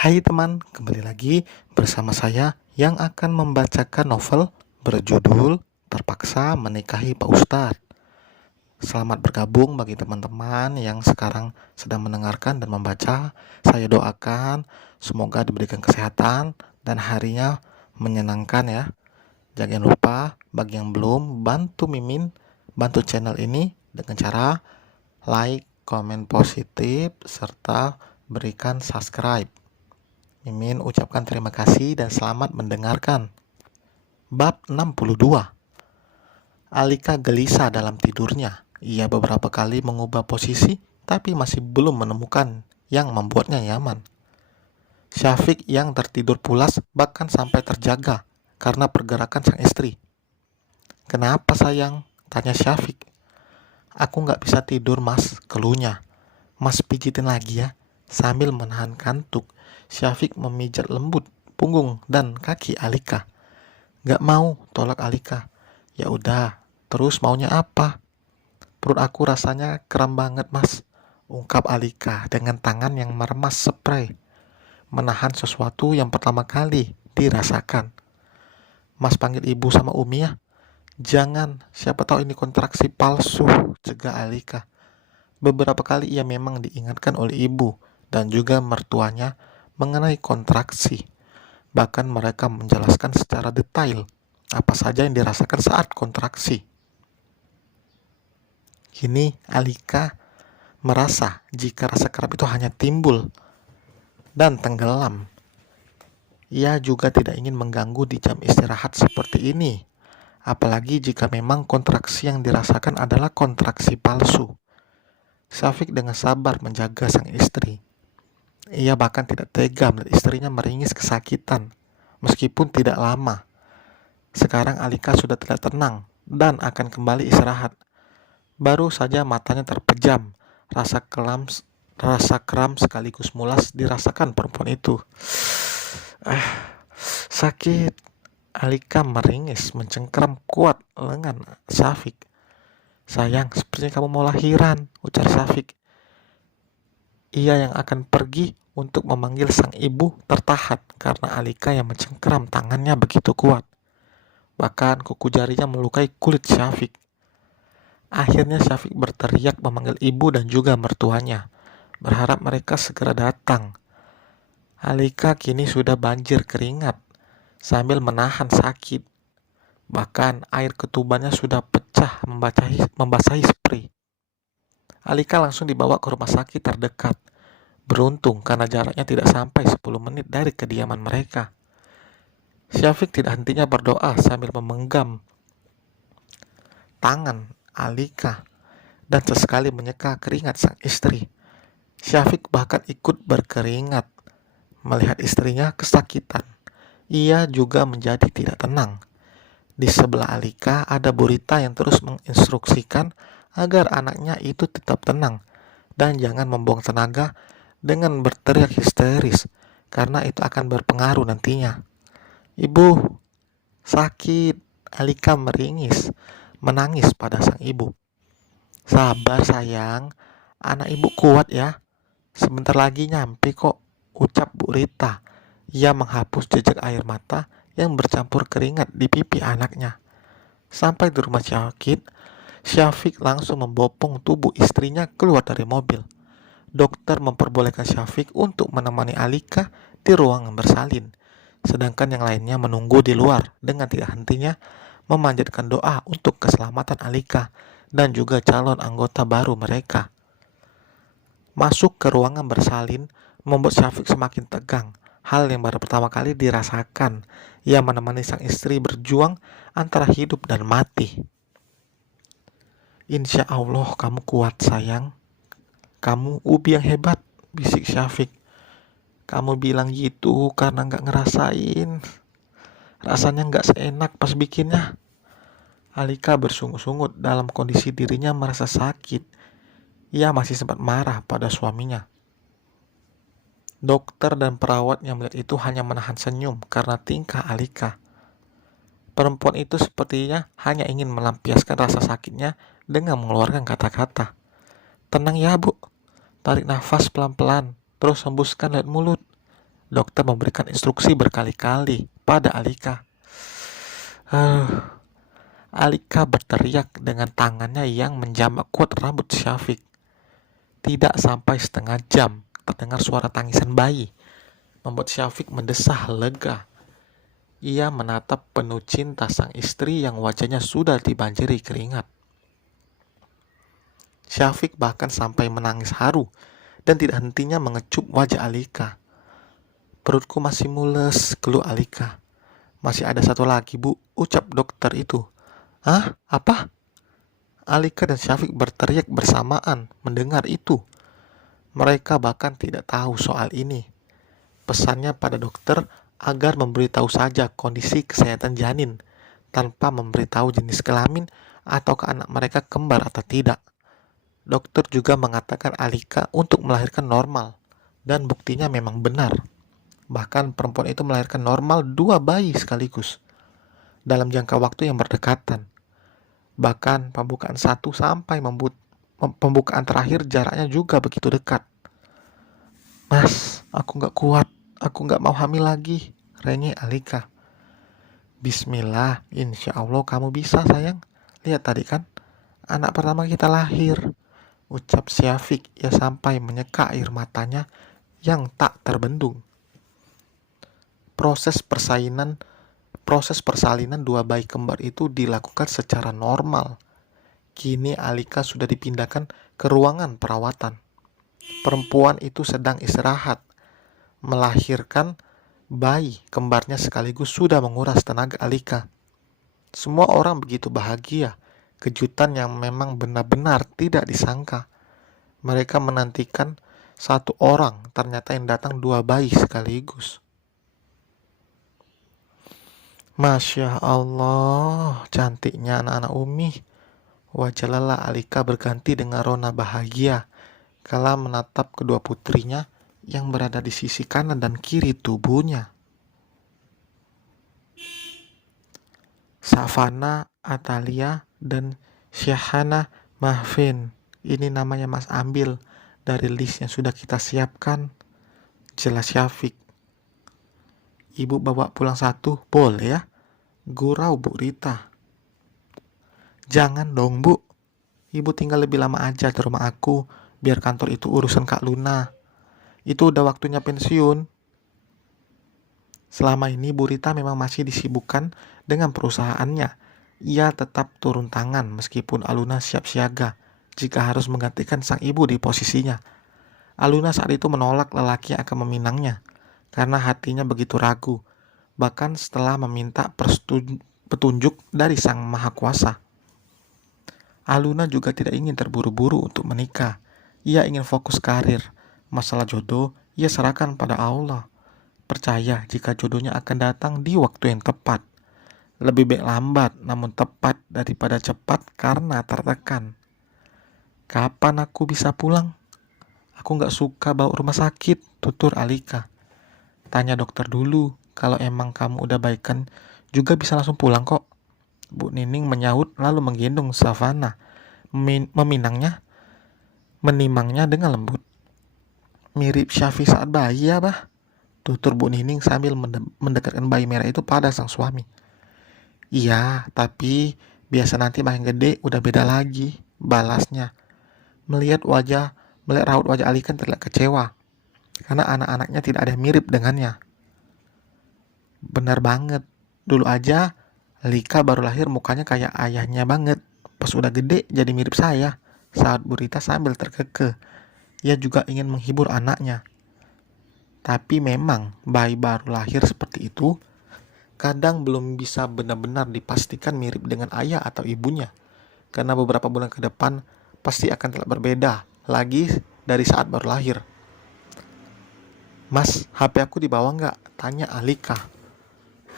Hai teman, kembali lagi bersama saya yang akan membacakan novel berjudul Terpaksa Menikahi Pak Ustadz. Selamat bergabung bagi teman-teman yang sekarang sedang mendengarkan dan membaca. Saya doakan semoga diberikan kesehatan dan harinya menyenangkan ya. Jangan lupa bagi yang belum, bantu Mimin, bantu channel ini dengan cara like, komen positif, serta berikan subscribe. Mimin ucapkan terima kasih dan selamat mendengarkan. Bab 62. Alika gelisah dalam tidurnya. Ia beberapa kali mengubah posisi, tapi masih belum menemukan yang membuatnya nyaman. Syafiq yang tertidur pulas bahkan sampai terjaga karena pergerakan sang istri. "Kenapa sayang?" tanya Syafiq. "Aku nggak bisa tidur mas," keluhnya. "Mas pijitin lagi ya." Sambil menahan kantuk, Syafiq memijat lembut punggung dan kaki Alika. "Gak mau," tolak Alika. "Ya udah, terus maunya apa?" "Perut aku rasanya kram banget mas," ungkap Alika dengan tangan yang meremas spray, menahan sesuatu yang pertama kali dirasakan. "Mas panggil ibu sama Umi ya." "Jangan, siapa tahu ini kontraksi palsu," cegah Alika. Beberapa kali ia memang diingatkan oleh ibu dan juga mertuanya mengenai kontraksi. Bahkan mereka menjelaskan secara detail apa saja yang dirasakan saat kontraksi. Kini Alika merasa jika rasa kram itu hanya timbul dan tenggelam. Ia juga tidak ingin mengganggu di jam istirahat seperti ini, apalagi jika memang kontraksi yang dirasakan adalah kontraksi palsu. Syafiq dengan sabar menjaga sang istri. Ia bahkan tidak tega melihat istrinya meringis kesakitan, meskipun tidak lama. Sekarang Alika sudah tidak tenang dan akan kembali istirahat. Baru saja matanya terpejam, rasa kram sekaligus mulas dirasakan perempuan itu. Sakit. Alika meringis, mencengkram kuat lengan Syafiq. "Sayang, sepertinya kamu mau lahiran," ujar Syafiq. Ia yang akan pergi untuk memanggil sang ibu tertahan karena Alika yang mencengkram tangannya begitu kuat. Bahkan kuku jarinya melukai kulit Syafiq. Akhirnya Syafiq berteriak memanggil ibu dan juga mertuanya, berharap mereka segera datang. Alika kini sudah banjir keringat sambil menahan sakit. Bahkan air ketubannya sudah pecah membasahi spray. Alika langsung dibawa ke rumah sakit terdekat. Beruntung karena jaraknya tidak sampai 10 menit dari kediaman mereka. Syafiq tidak hentinya berdoa sambil memegang tangan Alika dan sesekali menyeka keringat sang istri. Syafiq bahkan ikut berkeringat melihat istrinya kesakitan. Ia juga menjadi tidak tenang. Di sebelah Alika ada Burita yang terus menginstruksikan agar anaknya itu tetap tenang dan jangan membuang tenaga dengan berteriak histeris, karena itu akan berpengaruh nantinya. "Ibu, sakit." Alika meringis, menangis pada sang ibu. "Sabar sayang, anak ibu kuat ya. Sebentar lagi nyampe kok," ucap Bu Rita. Ia menghapus jejak air mata yang bercampur keringat di pipi anaknya. Sampai di rumah sakit, Syafiq langsung membopong tubuh istrinya keluar dari mobil. Dokter memperbolehkan Syafiq untuk menemani Alika di ruangan bersalin, sedangkan yang lainnya menunggu di luar dengan tidak hentinya memanjatkan doa untuk keselamatan Alika dan juga calon anggota baru mereka. Masuk ke ruangan bersalin membuat Syafiq semakin tegang, hal yang baru pertama kali dirasakan. Ia menemani sang istri berjuang antara hidup dan mati. "Insya Allah kamu kuat sayang. Kamu ubi yang hebat," bisik Syafiq. "Kamu bilang gitu karena gak ngerasain. Rasanya gak seenak pas bikinnya." Alika bersungut-sungut dalam kondisi dirinya merasa sakit. Ia masih sempat marah pada suaminya. Dokter dan perawat yang melihat itu hanya menahan senyum karena tingkah Alika. Perempuan itu sepertinya hanya ingin melampiaskan rasa sakitnya dengan mengeluarkan kata-kata. "Tenang ya bu, tarik nafas pelan-pelan, terus hembuskan lewat mulut." Dokter memberikan instruksi berkali-kali pada Alika. Alika berteriak dengan tangannya yang menjamak kuat rambut Syafiq. Tidak sampai setengah jam, terdengar suara tangisan bayi, membuat Syafiq mendesah lega. Ia menatap penuh cinta sang istri yang wajahnya sudah dibanjiri keringat. Syafiq bahkan sampai menangis haru dan tidak hentinya mengecup wajah Alika. Perutku masih mules, keluh Alika. Masih ada satu lagi, Bu, ucap dokter itu. Hah? Apa? Alika dan Syafiq berteriak bersamaan mendengar itu. Mereka bahkan tidak tahu soal ini. Pesannya pada dokter agar memberitahu saja kondisi kesehatan janin, tanpa memberitahu jenis kelamin atau ke anak mereka kembar atau tidak. Dokter juga mengatakan Alika untuk melahirkan normal, dan buktinya memang benar. Bahkan perempuan itu melahirkan normal 2 bayi sekaligus, dalam jangka waktu yang berdekatan. Bahkan pembukaan satu sampai pembukaan terakhir jaraknya juga begitu dekat. Mas, aku gak kuat, aku gak mau hamil lagi, renyeh Alika. Bismillah, insya Allah kamu bisa sayang. Lihat tadi kan, anak pertama kita lahir, ucap Syafiq ya sampai menyeka air matanya yang tak terbendung. Proses persalinan 2 bayi kembar itu dilakukan secara normal. Kini Alika sudah dipindahkan ke ruangan perawatan. Perempuan itu sedang istirahat, melahirkan bayi kembarnya sekaligus sudah menguras tenaga Alika. Semua orang begitu bahagia, kejutan yang memang benar-benar tidak disangka. Mereka menantikan satu orang, ternyata yang datang 2 bayi sekaligus. Masya Allah, cantiknya anak-anak Umi. Wajah lelah Alika berganti dengan rona bahagia kala menatap kedua putrinya yang berada di sisi kanan dan kiri tubuhnya. Savana, Atalia, dan Syahana Mahfin. Ini namanya Mas ambil dari list yang sudah kita siapkan, jelas Syafiq. Ibu bawa pulang satu, boleh ya? Gurau Bu Rita. Jangan dong Bu, ibu tinggal lebih lama aja di rumah aku, biar kantor itu urusan Kak Luna. Itu udah waktunya pensiun. Selama ini Bu Rita memang masih disibukkan dengan perusahaannya. Ia tetap turun tangan meskipun Aluna siap siaga jika harus menggantikan sang ibu di posisinya. Aluna saat itu menolak lelaki yang akan meminangnya karena hatinya begitu ragu, bahkan setelah meminta petunjuk dari Sang Maha Kuasa. Aluna juga tidak ingin terburu-buru untuk menikah. Ia ingin fokus karir. Masalah jodoh, ia serahkan pada Allah. Percaya jika jodohnya akan datang di waktu yang tepat. Lebih baik lambat namun tepat daripada cepat karena tertekan. Kapan aku bisa pulang? Aku gak suka bawa rumah sakit, tutur Alika. Tanya dokter dulu, kalau emang kamu udah baikan juga bisa langsung pulang kok. Bu Nining menyahut lalu menggendong Savana, menimangnya dengan lembut. Mirip Syafi saat bayi ya bah, tutur Bu Nining sambil mendekatkan bayi merah itu pada sang suami. Iya, tapi biasa nanti makin gede udah beda lagi, balasnya. Melihat raut wajah Alika terlihat kecewa, karena anak-anaknya tidak ada yang mirip dengannya. Benar banget, dulu aja Alika baru lahir mukanya kayak ayahnya banget, pas udah gede jadi mirip saya, saat Bu Rita sambil terkekeh. Ia juga ingin menghibur anaknya. Tapi memang bayi baru lahir seperti itu kadang belum bisa benar-benar dipastikan mirip dengan ayah atau ibunya, karena beberapa bulan ke depan pasti akan terlihat berbeda lagi dari saat baru lahir. Mas, HP aku dibawa nggak? Tanya Alika.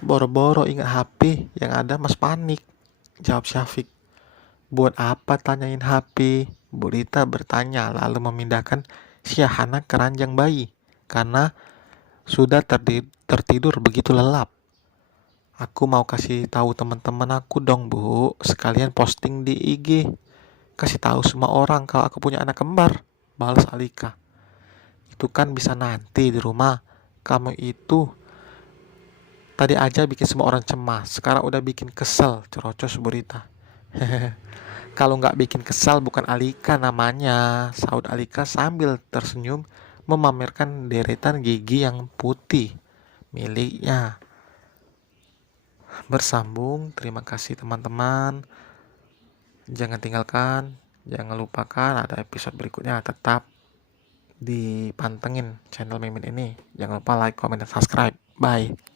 Boro-boro ingat HP, yang ada Mas panik, jawab Syafiq. Buat apa tanyain HP? Bu Rita bertanya lalu memindahkan Syahana ke ranjang bayi karena sudah tertidur begitu lelap. Aku mau kasih tahu teman-teman aku dong Bu, sekalian posting di IG. Kasih tahu semua orang kalau aku punya anak kembar, balas Alika. Itu kan bisa nanti di rumah, Kamu itu tadi aja bikin semua orang cemas, sekarang udah bikin kesel, cerocos Burita. Kalau nggak bikin kesal bukan Alika namanya, saud Alika sambil tersenyum memamerkan deretan gigi yang putih miliknya. Bersambung, terima kasih teman-teman. Jangan tinggalkan, jangan lupakan ada episode berikutnya. Tetap dipantengin channel Mimin ini. Jangan lupa like, comment, dan subscribe. Bye.